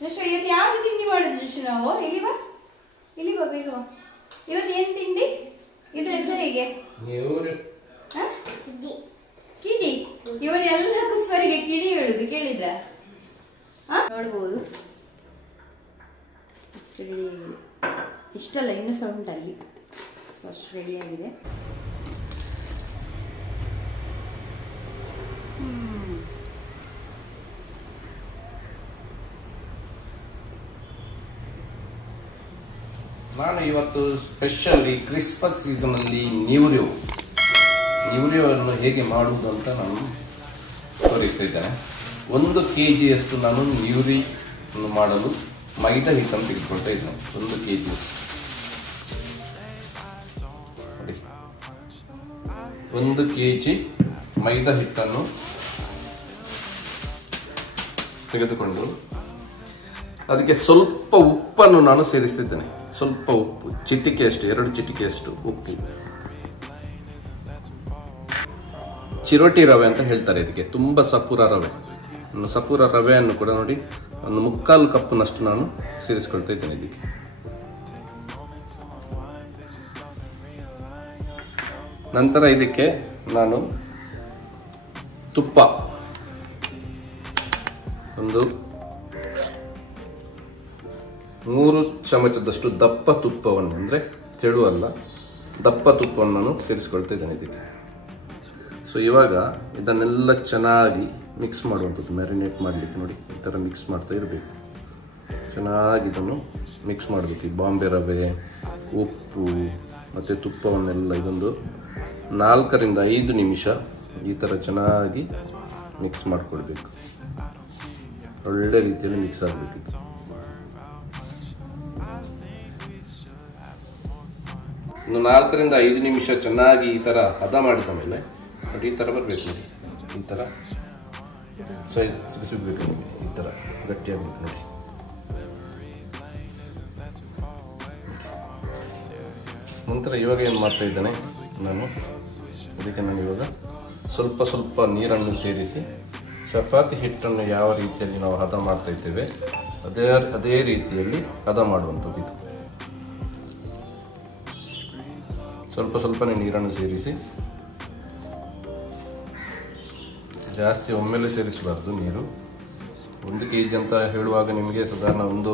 ಜೋಶು ಇವತ್ತು ಯಾವ್ದು ತಿಂಡಿ ಮಾಡೋದು ಜೋಶು ನಾವು? ಇಲ್ಲಿ ಬಾ ಬೇಗ ಬಾ. ಇವತ್ತು ಏನ್ ತಿಂಡಿ? ಇದ್ರ ಹೆಸರು ಹೇಗೆ? ಕಿಡಿ. ಇವರು ಎಲ್ಲ ಕುಸ್ವರಿಗೆ ಕಿಡಿ ಹೇಳುದು ಕೇಳಿದ್ರ? ನೋಡ್ಬೋದು ಅಷ್ಟು ರೆಡಿ ಆಗಿದೆ. ಇಷ್ಟಲ್ಲ ಇನ್ನೂ ಸಹ ಉಂಟಲ್ಲಿ. ಸೊ ಅಷ್ಟು ರೆಡಿ ಆಗಿದೆ. ನಾನು ಇವತ್ತು ಸ್ಪೆಷಲಿ ಕ್ರಿಸ್ಮಸ್ ಸೀಸನಲ್ಲಿ ನ್ಯೂರಿಯೋವನ್ನು ಹೇಗೆ ಮಾಡುವುದು ಅಂತ ನಾನು ತೋರಿಸ್ತಾ ಇದ್ದೇನೆ. 1 kg ನಾನು ನ್ಯೂರಿಯನ್ನು ಮಾಡಲು ಮೈದಾ ಹಿಟ್ಟನ್ನು ತೆಗೆದುಕೊಳ್ತಾ ಇದ್ದೇನೆ. 1 kg. ನೋಡಿ, 1 kg ಮೈದಾ ಹಿಟ್ಟನ್ನು ತೆಗೆದುಕೊಂಡು ಅದಕ್ಕೆ ಸ್ವಲ್ಪ ಉಪ್ಪನ್ನು ನಾನು ಸೇರಿಸ್ತಿದ್ದೇನೆ. ಸ್ವಲ್ಪ ಉಪ್ಪು, ಚಿಟಿಕೆಯಷ್ಟು, 2 ಚಿಟಿಕೆಯಷ್ಟು ಉಪ್ಪು. ಚಿರೋಟಿ ರವೆ ಅಂತ ಹೇಳ್ತಾರೆ ಇದಕ್ಕೆ, ತುಂಬ ಸಪೂರ ರವೆ. ಸಪೂರ ರವೆಯನ್ನು ಕೂಡ ನೋಡಿ 1/4 ಕಪ್ನಷ್ಟು ನಾನು ಸೇರಿಸ್ಕೊಳ್ತಾ ಇದ್ದೇನೆ ಇದಕ್ಕೆ. ನಂತರ ಇದಕ್ಕೆ ನಾನು ತುಪ್ಪ, 3 ಚಮಚದಷ್ಟು ದಪ್ಪ ತುಪ್ಪವನ್ನು, ಅಂದರೆ ತೆಳು ಅಲ್ಲ, ದಪ್ಪ ತುಪ್ಪವನ್ನು ನಾನು ಸೇರಿಸ್ಕೊಳ್ತಾ ಇದ್ದೇನೆ ಇದಕ್ಕೆ. ಸೊ ಇವಾಗ ಇದನ್ನೆಲ್ಲ ಚೆನ್ನಾಗಿ ಮಿಕ್ಸ್ ಮಾಡುವಂಥದ್ದು, ಮ್ಯಾರಿನೇಟ್ ಮಾಡಲಿಕ್ಕೆ ನೋಡಿ ಈ ಥರ ಮಿಕ್ಸ್ ಮಾಡ್ತಾ ಇರಬೇಕು. ಚೆನ್ನಾಗಿ ಇದನ್ನು ಮಿಕ್ಸ್ ಮಾಡಬೇಕು. ಈ ಬಾಂಬೆ ರವೆ, ಉಪ್ಪು ಮತ್ತು ತುಪ್ಪವನ್ನೆಲ್ಲ ಇದೊಂದು 4 ರಿಂದ 5 ನಿಮಿಷ ಈ ಥರ ಚೆನ್ನಾಗಿ ಮಿಕ್ಸ್ ಮಾಡಿಕೊಳ್ಬೇಕು. ಒಳ್ಳೆ ರೀತಿಯಲ್ಲಿ ಮಿಕ್ಸ್ ಆಗಬೇಕಿತ್ತು. ಒಂದು 4 ರಿಂದ 5 ನಿಮಿಷ ಚೆನ್ನಾಗಿ ಈ ಥರ ಹದ ಮಾಡಿದ ಮೇಲೆ ನೋಡಿ ಈ ಥರ ಬರಬೇಕು. ನೋಡಿ ಈ ಥರ ಸೈಜ್ ಸಿಗಬೇಕು ನಿಮಗೆ, ಈ ಥರ ಗಟ್ಟಿಯಾಗಬೇಕು ನೋಡಿ. ನಂತರ ಇವಾಗ ಏನು ಮಾಡ್ತಾ ಇದ್ದೇನೆ ನಾನು, ಅದಕ್ಕೆ ನಾನು ಇವಾಗ ಸ್ವಲ್ಪ ನೀರನ್ನು ಸೇರಿಸಿ ಚಪಾತಿ ಹಿಟ್ಟನ್ನು ಯಾವ ರೀತಿಯಲ್ಲಿ ನಾವು ಹದ ಮಾಡ್ತಾ ಇದ್ದೇವೆ ಅದೇ ರೀತಿಯಲ್ಲಿ ಹದ ಮಾಡುವಂಥದ್ದು ಇದು. ಸ್ವಲ್ಪನೇ ನೀರನ್ನು ಸೇರಿಸಿ, ಜಾಸ್ತಿ ಒಮ್ಮೆಲೆ ಸೇರಿಸಬಾರ್ದು ನೀರು. 1 kg ಅಂತ ಹೇಳುವಾಗ ನಿಮಗೆ ಸಾಧಾರಣ ಒಂದು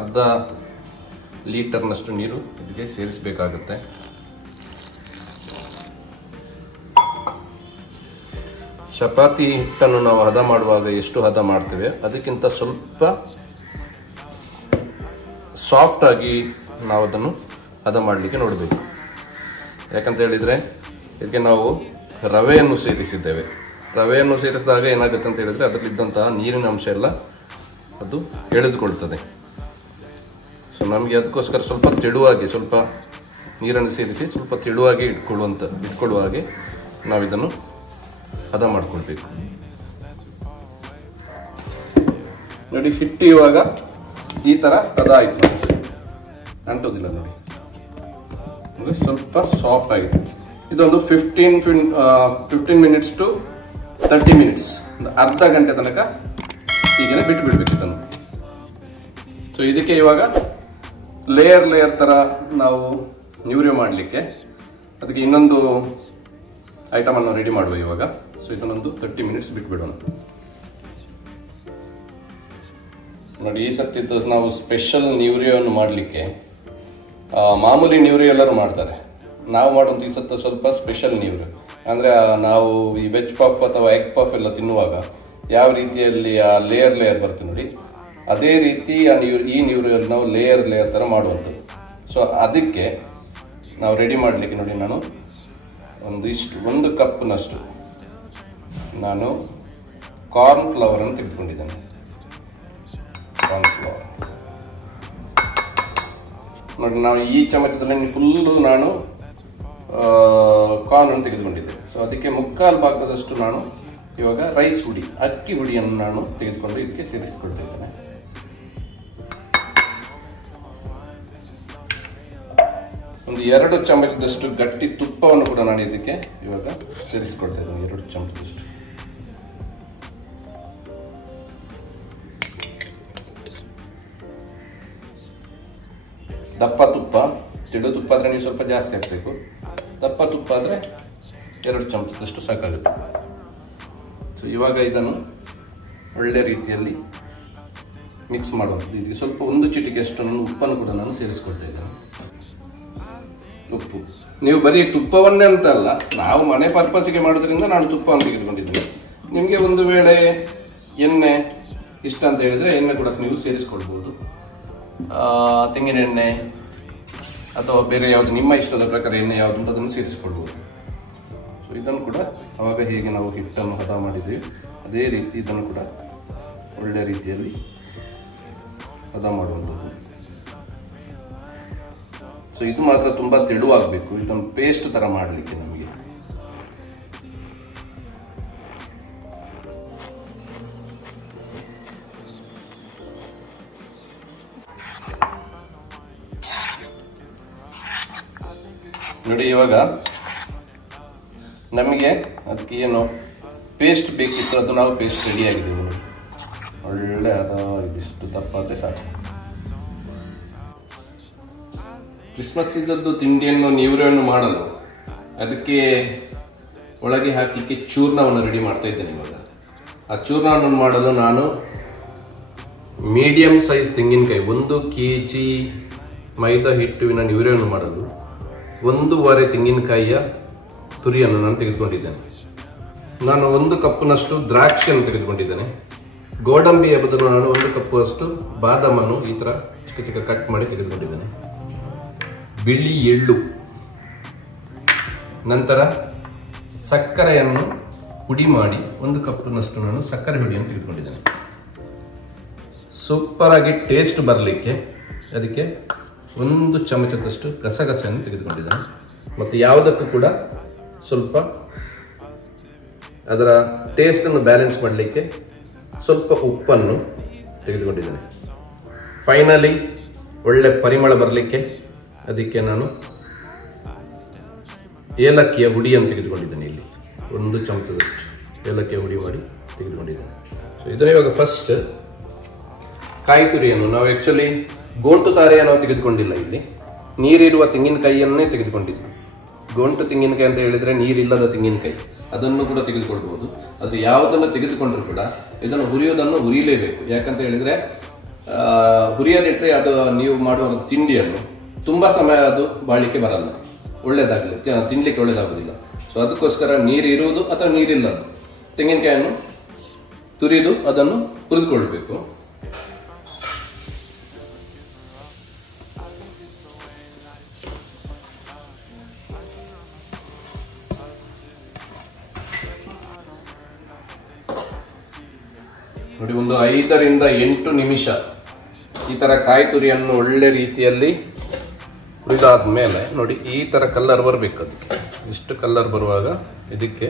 ಅರ್ಧ ಲೀಟರ್ನಷ್ಟು ನೀರು ಇದಕ್ಕೆ ಸೇರಿಸಬೇಕಾಗುತ್ತೆ. ಚಪಾತಿ ಹಿಟ್ಟನ್ನು ನಾವು ಹದ ಮಾಡುವಾಗ ಎಷ್ಟು ಹದ ಮಾಡ್ತೇವೆ ಅದಕ್ಕಿಂತ ಸ್ವಲ್ಪ ಸಾಫ್ಟ್ ಆಗಿ ನಾವು ಅದನ್ನು ಹದ ಮಾಡಲಿಕ್ಕೆ ನೋಡಬೇಕು. ಯಾಕಂತ ಹೇಳಿದರೆ ಇದಕ್ಕೆ ನಾವು ರವೆಯನ್ನು ಸೇರಿಸಿದ್ದೇವೆ. ರವೆಯನ್ನು ಸೇರಿಸಿದಾಗ ಏನಾಗುತ್ತೆ ಅಂತ ಹೇಳಿದರೆ ಅದರಲ್ಲಿದ್ದಂತಹ ನೀರಿನ ಅಂಶ ಎಲ್ಲ ಅದು ಎಳೆದುಕೊಳ್ತದೆ. ಸೊ ನಮಗೆ ಅದಕ್ಕೋಸ್ಕರ ಸ್ವಲ್ಪ ತೆಳುವಾಗಿ, ಸ್ವಲ್ಪ ನೀರನ್ನು ಸೇರಿಸಿ ಸ್ವಲ್ಪ ತೆಳುವಾಗಿ ಇಟ್ಕೊಳ್ಳುವ ಹಾಗೆ ನಾವಿದನ್ನು ಹದ ಮಾಡ್ಕೊಳ್ಬೇಕು. ನೋಡಿ ಹಿಟ್ಟು ಇವಾಗ ಈ ಥರ ಹದ ಆಯಿತು, ಅಂಟೋದಿಲ್ಲ ನೋಡಿ, ಅಂದರೆ ಸ್ವಲ್ಪ ಸಾಫ್ಟ್ ಆಗಿದೆ. ಇದೊಂದು 15 ಮಿನಿಟ್ಸ್ ಟು 30 ಮಿನಿಟ್ಸ್, ಒಂದು ಅರ್ಧ ಗಂಟೆ ತನಕ ಹೀಗೆ ಬಿಟ್ಟು ಬಿಡಬೇಕು ಇದನ್ನು. ಸೊ ಇದಕ್ಕೆ ಇವಾಗ ಲೇಯರ್ ಥರ ನಾವು ನ್ಯೂರಿಯೋ ಮಾಡಲಿಕ್ಕೆ ಅದಕ್ಕೆ ಇನ್ನೊಂದು ಐಟಮನ್ನು ರೆಡಿ ಮಾಡುವ ಇವಾಗ. ಸೊ ಇದನ್ನೊಂದು 30 ಮಿನಿಟ್ಸ್ ಬಿಟ್ಬಿಡೋಣ. ನೋಡಿ ಈ ಸತ್ತಿದ್ದು ನಾವು ಸ್ಪೆಷಲ್ ನ್ಯೂರಿಯೋವನ್ನು ಮಾಡಲಿಕ್ಕೆ, ಮಾಮೂಲಿ ನ್ಯೂರಿಯೋ ಎಲ್ಲರೂ ಮಾಡ್ತಾರೆ, ನಾವು ಮಾಡುವಂಥ ಈ ಸತ್ತ ಸ್ವಲ್ಪ ಸ್ಪೆಷಲ್ ನ್ಯೂರಿಯೋ. ಅಂದರೆ ನಾವು ಈ ವೆಜ್ ಪಫ್ ಅಥವಾ ಎಗ್ ಪಫ್ ಎಲ್ಲ ತಿನ್ನುವಾಗ ಯಾವ ರೀತಿಯಲ್ಲಿ ಆ ಲೇಯರ್ ಬರ್ತದೆ ನೋಡಿ, ಅದೇ ರೀತಿ ಈ ನ್ಯೂರಿಯೋಲ್ಲಿ ನಾವು ಲೇಯರ್ ಥರ ಮಾಡುವಂಥದ್ದು. ಸೊ ಅದಕ್ಕೆ ನಾವು ರೆಡಿ ಮಾಡಲಿಕ್ಕೆ ನೋಡಿ ನಾನು ಒಂದು ಕಪ್ನಷ್ಟು ನಾನು ಕಾರ್ನ್ ಫ್ಲವರನ್ನು ತೆಗೆದುಕೊಂಡಿದ್ದೇನೆ. ಕಾರ್ನ್ ಫ್ಲವರ್ ನೋಡಿ, ನಾವು ಈ ಚಮಚದಲ್ಲಿ ಫುಲ್ಲು ನಾನು ಕಾರ್ನ್ ಅನ್ನು ತೆಗೆದುಕೊಂಡಿದ್ದೆ. ಸೊ ಅದಕ್ಕೆ 3/4 ಭಾಗದಷ್ಟು ನಾನು ಇವಾಗ ರೈಸ್ ಹುಡಿ, ಅಕ್ಕಿ ಹುಡಿಯನ್ನು ನಾನು ತೆಗೆದುಕೊಂಡು ಇದಕ್ಕೆ ಸೇರಿಸಿಕೊಳ್ತಿದ್ದೇನೆ. ಒಂದು 2 ಚಮಚದಷ್ಟು ಗಟ್ಟಿ ತುಪ್ಪವನ್ನು ಕೂಡ ನಾನು ಇದಕ್ಕೆ ಇವಾಗ ಸೇರಿಸಿಕೊಳ್ತಾ ಇದ್ದೇನೆ. 2 ಚಮಚದಷ್ಟು ದಪ್ಪ ತುಪ್ಪ, ತಿಳು ತುಪ್ಪ ಆದರೆ ನೀವು ಸ್ವಲ್ಪ ಜಾಸ್ತಿ ಹಾಕಬೇಕು, ದಪ್ಪ ತುಪ್ಪ ಆದರೆ 2 ಚಮಚದಷ್ಟು ಸಾಕಾಗುತ್ತೆ. ಸೊ ಇವಾಗ ಇದನ್ನು ಒಳ್ಳೆ ರೀತಿಯಲ್ಲಿ ಮಿಕ್ಸ್ ಮಾಡುವಂಥದ್ದು. ಇದಕ್ಕೆ ಸ್ವಲ್ಪ 1 ಚಿಟಿಕೆಯಷ್ಟು ನಾನು ಉಪ್ಪನ್ನು ಕೂಡ ನಾನು ಸೇರಿಸ್ಕೊಳ್ತಾ ಇದ್ದೇನೆ. ಉಪ್ಪು ನೀವು ಬರೀ ತುಪ್ಪವನ್ನೇ ಅಂತಲ್ಲ, ನಾವು ಮನೆ ಪರ್ಪಸ್ಗೆ ಮಾಡೋದ್ರಿಂದ ನಾನು ತುಪ್ಪವನ್ನು ತೆಗೆದುಕೊಂಡಿದ್ದೇನೆ. ನಿಮಗೆ ಒಂದು ವೇಳೆ ಎಣ್ಣೆ ಇಷ್ಟ ಅಂತ ಹೇಳಿದರೆ ಎಣ್ಣೆ ಕೂಡ ನೀವು ಸೇರಿಸ್ಕೊಳ್ಬೋದು, ತೆಂಗಿನ ಎಣ್ಣೆ ಅಥವಾ ಬೇರೆ ಯಾವುದು ನಿಮ್ಮ ಇಷ್ಟದ ಪ್ರಕಾರ ಎಣ್ಣೆ ಯಾವುದು ಅಂತ ಅದನ್ನು ಸೇರಿಸ್ಕೊಳ್ಬೋದು. ಸೊ ಇದನ್ನು ಕೂಡ ಆವಾಗ ಹೇಗೆ ನಾವು ಹಿಟ್ಟನ್ನು ಹದ ಮಾಡಿದ್ದೀವಿ ಅದೇ ರೀತಿ ಇದನ್ನು ಕೂಡ ಒಳ್ಳೆಯ ರೀತಿಯಲ್ಲಿ ಹದ ಮಾಡುವಂಥದ್ದು. ಸೊ ಇದು ಮಾತ್ರ ತುಂಬ ತೆಳುವಾಗಬೇಕು, ಇದನ್ನು ಪೇಸ್ಟ್ ಥರ ಮಾಡಲಿಕ್ಕೆ ನಮಗೆ. ನೋಡಿ ಇವಾಗ ನಮಗೆ ಅದಕ್ಕೆ ಏನು ಪೇಸ್ಟ್ ಬೇಕಿತ್ತು ಅದು ನಾವು ಪೇಸ್ಟ್ ರೆಡಿ ಆಗಿದ್ದೀವಿ. ನೋಡಿ ಒಳ್ಳೆ ಇದಿಷ್ಟು ದಪ್ಪ ಆದರೆ ಸಾಕು. ಕ್ರಿಸ್ಮಸ್ ಸೀಸನ್ದು ತಿಂಡಿಯನ್ನು ನೀವ್ರೆಯನ್ನು ಮಾಡಲು ಅದಕ್ಕೆ ಒಳಗೆ ಹಾಕಲಿಕ್ಕೆ ಚೂರ್ಣವನ್ನು ರೆಡಿ ಮಾಡ್ತಾ ಇದ್ದೇನೆ. ಇವಾಗ ಆ ಚೂರ್ಣವನ್ನು ಮಾಡಲು ನಾನು ಮೀಡಿಯಂ ಸೈಜ್ ತೆಂಗಿನಕಾಯಿ 1 kg ಮೈದಾ ಹಿಟ್ಟುವಿನ ನೀವ್ರೆಯನ್ನು ಮಾಡಲು 1.5 ತೆಂಗಿನಕಾಯಿಯ ತುರಿಯನ್ನು ನಾನು ತೆಗೆದುಕೊಂಡಿದ್ದೇನೆ. ನಾನು 1 ಕಪ್ನಷ್ಟು ದ್ರಾಕ್ಷಿಯನ್ನು ತೆಗೆದುಕೊಂಡಿದ್ದೇನೆ. ಗೋಡಂಬಿಯ ಬದಲು ನಾನು 1 ಕಪ್ಪಷ್ಟು ಬಾದಾಮನ್ನು ಈ ಥರ ಚಿಕ್ಕ ಚಿಕ್ಕ ಕಟ್ ಮಾಡಿ ತೆಗೆದುಕೊಂಡಿದ್ದೇನೆ. ಬಿಳಿ ಎಳ್ಳು, ನಂತರ ಸಕ್ಕರೆಯನ್ನು ಪುಡಿ ಮಾಡಿ 1 ಕಪ್ನಷ್ಟು ನಾನು ಸಕ್ಕರೆ ಹುಡಿಯನ್ನು ತೆಗೆದುಕೊಂಡಿದ್ದೇನೆ. ಸೂಪರ್ ಆಗಿ ಟೇಸ್ಟ್ ಬರಲಿಕ್ಕೆ ಅದಕ್ಕೆ 1 ಚಮಚದಷ್ಟು ಗಸಗಸೆಯನ್ನು ತೆಗೆದುಕೊಂಡಿದ್ದೇನೆ. ಮತ್ತು ಯಾವುದಕ್ಕೂ ಕೂಡ ಸ್ವಲ್ಪ ಅದರ ಟೇಸ್ಟನ್ನು ಬ್ಯಾಲೆನ್ಸ್ ಮಾಡಲಿಕ್ಕೆ ಸ್ವಲ್ಪ ಉಪ್ಪನ್ನು ತೆಗೆದುಕೊಂಡಿದ್ದೇನೆ. ಫೈನಲಿ ಒಳ್ಳೆ ಪರಿಮಳ ಬರಲಿಕ್ಕೆ ಅದಕ್ಕೆ ನಾನು ಏಲಕ್ಕಿಯ ಹುಡಿಯನ್ನು ತೆಗೆದುಕೊಂಡಿದ್ದೇನೆ. ಇಲ್ಲಿ 1 ಚಮಚದಷ್ಟು ಏಲಕ್ಕಿಯ ಹುಡಿ ಮಾಡಿ ತೆಗೆದುಕೊಂಡಿದ್ದೇನೆ. ಸೊ ಇದನ್ನು ಇವಾಗ ಫಸ್ಟ್ ಕಾಯಿ ತುರಿಯನ್ನು ನಾವು ಆ್ಯಕ್ಚುಲಿ ಗೋಂಟು ತಾರೆಯನ್ನು ನಾವು ತೆಗೆದುಕೊಂಡಿಲ್ಲ, ಇಲ್ಲಿ ನೀರಿರುವ ತೆಂಗಿನಕಾಯಿಯನ್ನೇ ತೆಗೆದುಕೊಂಡಿದ್ದು. ಗೋಂಟು ತೆಂಗಿನಕಾಯಿ ಅಂತ ಹೇಳಿದರೆ ನೀರಿಲ್ಲದ ತೆಂಗಿನಕಾಯಿ, ಅದನ್ನು ಕೂಡ ತೆಗೆದುಕೊಳ್ಬಹುದು. ಅದು ಯಾವುದನ್ನು ತೆಗೆದುಕೊಂಡ್ರೂ ಕೂಡ ಇದನ್ನು ಹುರಿಯೋದನ್ನು ಹುರಿಯಲೇಬೇಕು. ಯಾಕಂತ ಹೇಳಿದರೆ ಹುರಿಯದಿಟ್ಟರೆ ಅದು ನೀವು ಮಾಡುವ ತಿಂಡಿಯನ್ನು ತುಂಬ ಸಮಯ ಅದು ಬಾಳಿಕೆ ಬರಲ್ಲ, ಒಳ್ಳೇದಾಗಲಿ ತಿನ್ನಲಿಕ್ಕೆ ಒಳ್ಳೇದಾಗೋದಿಲ್ಲ. ಸೊ ಅದಕ್ಕೋಸ್ಕರ ನೀರು ಇರುವುದು ಅಥವಾ ನೀರಿಲ್ಲದು ತೆಂಗಿನಕಾಯನ್ನು ತುರಿದು ಅದನ್ನು ಹುರಿದುಕೊಳ್ಬೇಕು. ನೋಡಿ, ಒಂದು 5 ರಿಂದ 8 ನಿಮಿಷ ಈ ಥರ ಕಾಯಿ ತುರಿಯನ್ನು ಒಳ್ಳೆ ರೀತಿಯಲ್ಲಿ ಹುರಿದಾದ ಮೇಲೆ ನೋಡಿ ಈ ಥರ ಕಲರ್ ಬರಬೇಕು. ಅದಕ್ಕೆ ಇಷ್ಟು ಕಲರ್ ಬರುವಾಗ ಇದಕ್ಕೆ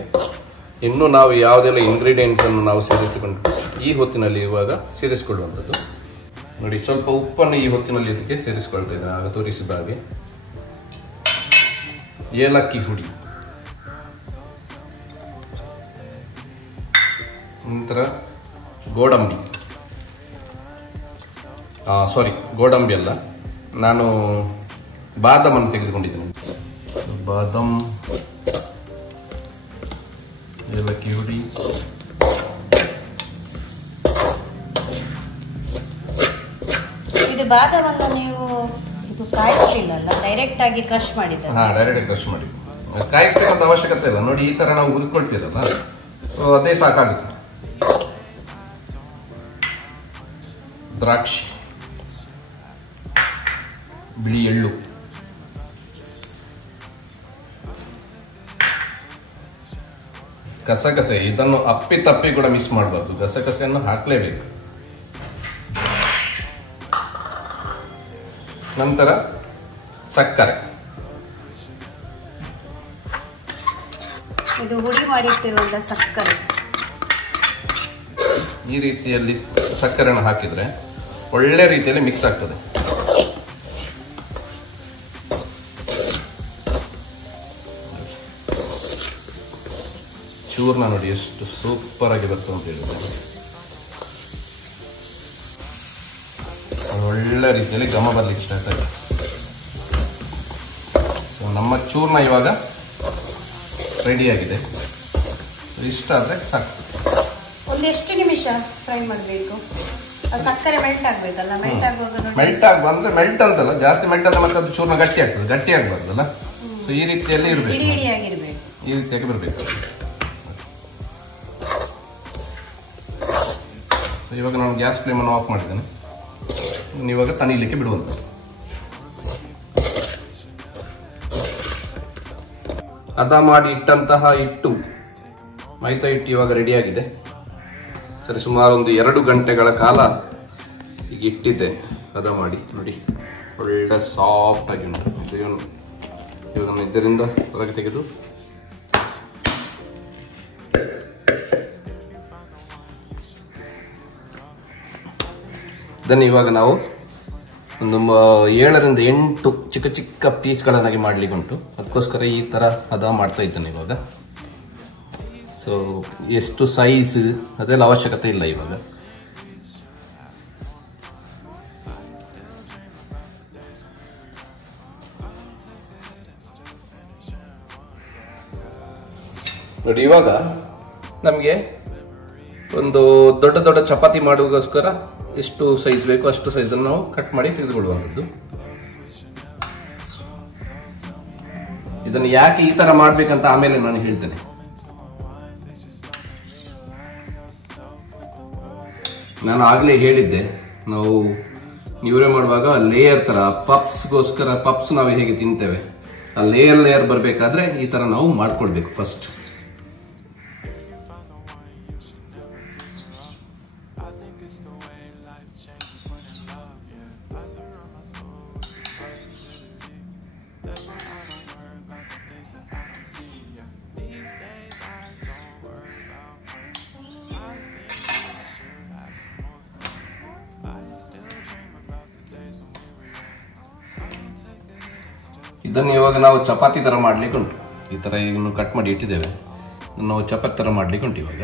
ಇನ್ನೂ ನಾವು ಯಾವುದೆಲ್ಲ ಇಂಗ್ರೀಡಿಯೆಂಟ್ಸನ್ನು ನಾವು ಸೇರಿಸಿಕೊಂಡು ಈ ಹೊತ್ತಿನಲ್ಲಿ ಇವಾಗ ಸೇರಿಸಿಕೊಳ್ಳುವಂಥದ್ದು. ನೋಡಿ, ಸ್ವಲ್ಪ ಉಪ್ಪನ್ನು ಈ ಹೊತ್ತಿನಲ್ಲಿ ಇದಕ್ಕೆ ಸೇರಿಸಿಕೊಳ್ತಾ ಇದ್ದೇನೆ. ಆಗ ತೋರಿಸಿದ ಹಾಗೆ ಏಲಕ್ಕಿ ಹುಡಿ, ನಂತರ ಗೋಡಂಬಿ, ಗೋಡಂಬಿ ಅಲ್ಲ, ನಾನು ಬಾದಾಮನ್ನು ತೆಗೆದುಕೊಂಡಿದ್ದೇನೆ. ಬಾದಾಮ್, ಏಲಕ್ಕಿ ಹುಡಿ, ಇದು ಬಾದಾಮನ್ನು ನೀವು ಇದು ಕಾಯಿಸಲಿಲ್ಲ, ಡೈರೆಕ್ಟ್ ಆಗಿ ಕ್ರಶ್ ಮಾಡಿದ್ದೆ? ಡೈರೆಕ್ಟ್ ಕ್ರಶ್ ಮಾಡಿ, ಕಾಯಿಸ್ಬೇಕಂತ ಅವಶ್ಯಕತೆ ಇಲ್ಲ. ನೋಡಿ, ಈ ತರ ನಾವು ಹುರಿದ್ಕೊಳ್ತೀರಲ್ಲ, ಅದೇ ಸಾಕಾಗುತ್ತೆ. ದ್ರಾಕ್ಷಿ, ಬಿಳಿ ಎಳ್ಳು, ಗಸಗಸೆ, ಇದನ್ನು ಅಪ್ಪಿ ಕೂಡ ಮಿಸ್ ಮಾಡಬಾರ್ದು, ಗಸಗಸೆಯನ್ನು ಹಾಕಲೇಬೇಕು. ನಂತರ ಸಕ್ಕರೆ, ಇದು ಹುಡಿ ಮಾಡಿಟ್ಟಿರುವಂತ ಸಕ್ಕರೆ. ಈ ರೀತಿಯಲ್ಲಿ ಸಕ್ಕರೆಯನ್ನು ಹಾಕಿದ್ರೆ ಒಳ್ಳೆ ರೀತಿಯಲ್ಲಿ ಮಿಕ್ಸ್ ಆಗ್ತದೆ. ಚೂರ್ಣ ನೋಡಿ ಎಷ್ಟು ಸೂಪರ್ ಆಗಿ ಬರ್ತದೆ ಅಂತ ಹೇಳಿದ್ರೆ, ಒಳ್ಳೆ ರೀತಿಯಲ್ಲಿ ಘಮ ಬರ್ಲಿಕ್ಕೆ ಸ್ಟಾರ್ಟ್ ಆಗಿದೆ. ನಮ್ಮ ಚೂರ್ಣ ಇವಾಗ ರೆಡಿಯಾಗಿದೆ. ಇಷ್ಟ ಆದರೆ ಸಾಕು. ಒಂದೆಷ್ಟು ನಿಮಿಷ ಫ್ರೈ ಮಾಡಬೇಕು? ಸಕ್ಕರೆ ಮೆಲ್ಟ್ ಆಗಬೇಕಲ್ಲ? ಮೆಲ್ಟ್ ಆಗುವಾಗ ಮೆಲ್ಟ್ ಬಂದರೆ ಮೆಲ್ಟ್ ಅಂತಲ್ಲ, ಜಾಸ್ತಿ ಮೆಲ್ಟ್ ಆದರೆ ಮತ್ತೆ ಅದು ಚೂರ್ಣ ಗಟ್ಟಿ ಆಗ್ತದೆ, ಗಟ್ಟಿ ಆಗಬಾರ್ದಲ್ಲ. ಸೊ ಈ ರೀತಿಯಲ್ಲಿ ಇರಬೇಕು, ಈ ರೀತಿಯಾಗಿ ಬರಬೇಕು. ಇವಾಗ ನಾನು ಗ್ಯಾಸ್ ಫ್ಲೇಮನ್ನು ಆಫ್ ಮಾಡಿದ್ದೇನೆ. ಇವಾಗ ತಣಿಲಿಕ್ಕೆ ಬಿಡುವಂಥದ್ದು. ಹದ ಮಾಡಿ ಇಟ್ಟಂತಹ ಹಿಟ್ಟು, ಮೈದಾ ಹಿಟ್ಟು ಇವಾಗ ರೆಡಿಯಾಗಿದೆ. ಸರಿ, ಸುಮಾರು ಒಂದು 2 ಗಂಟೆಗಳ ಕಾಲ ಈಗ ಇಟ್ಟಿದ್ದೆ ಹದ ಮಾಡಿ. ನೋಡಿ, ಒಳ್ಳೆ ಸಾಫ್ಟ್ ಆಗಿ ಉಂಟು. ಇವಾಗ ಇದರಿಂದ ಹೊರಗೆ ತೆಗೆದು ಇದನ್ನು ಇವಾಗ ನಾವು ಒಂದು 7 ರಿಂದ 8 ಚಿಕ್ಕ ಚಿಕ್ಕ ಪೀಸ್ಗಳನ್ನಾಗಿ ಮಾಡ್ಲಿಕ್ಕೆ ಉಂಟು. ಅದಕ್ಕೋಸ್ಕರ ಈ ಥರ ಹದ ಮಾಡ್ತಾ ಇದ್ದೇನೆ ಇವಾಗ. ಸೊ ಎಷ್ಟು ಸೈಜ್ ಅದೆಲ್ಲ ಅವಶ್ಯಕತೆ ಇಲ್ಲ ಇವಾಗ. ನೋಡಿ, ಇವಾಗ ನಮಗೆ ಒಂದು ದೊಡ್ಡ ದೊಡ್ಡ ಚಪಾತಿ ಮಾಡುವುದಕ್ಕೋಸ್ಕರ ಎಷ್ಟು ಸೈಜ್ ಬೇಕು ಅಷ್ಟು ಸೈಜನ್ನು ನಾವು ಕಟ್ ಮಾಡಿ ತೆಗೆದುಕೊಳ್ಳುವಂಥದ್ದು. ಇದನ್ನು ಯಾಕೆ ಈ ತರ ಮಾಡ್ಬೇಕಂತ ಆಮೇಲೆ ನಾನು ಹೇಳ್ತೇನೆ. ನಾನು ಆಗಲೇ ಹೇಳಿದ್ದೆ, ನಾವು ನ್ಯೂರೆ ಮಾಡುವಾಗ ಲೇಯರ್ ತರ ಪಪ್ಸ್ಗೋಸ್ಕರ, ಪಪ್ಸ್ ನಾವು ಹೇಗೆ ತಿಂತೇವೆ ಆ ಲೇಯರ್ ಬರಬೇಕಾದ್ರೆ ಈ ತರ ನಾವು ಮಾಡ್ಕೊಳ್ಬೇಕು ಫಸ್ಟ್. ಇದನ್ನು ಇವಾಗ ನಾವು ಚಪಾತಿ ತರ ಮಾಡ್ಲಿಕ್ಕೆ ಉಂಟು. ಈ ತರ ಈಗ ಕಟ್ ಮಾಡಿ ಇಟ್ಟಿದ್ದೇವೆ, ನಾವು ಚಪಾತಿ ತರ ಮಾಡ್ಲಿಕ್ಕೆ ಉಂಟು. ಇವಾಗ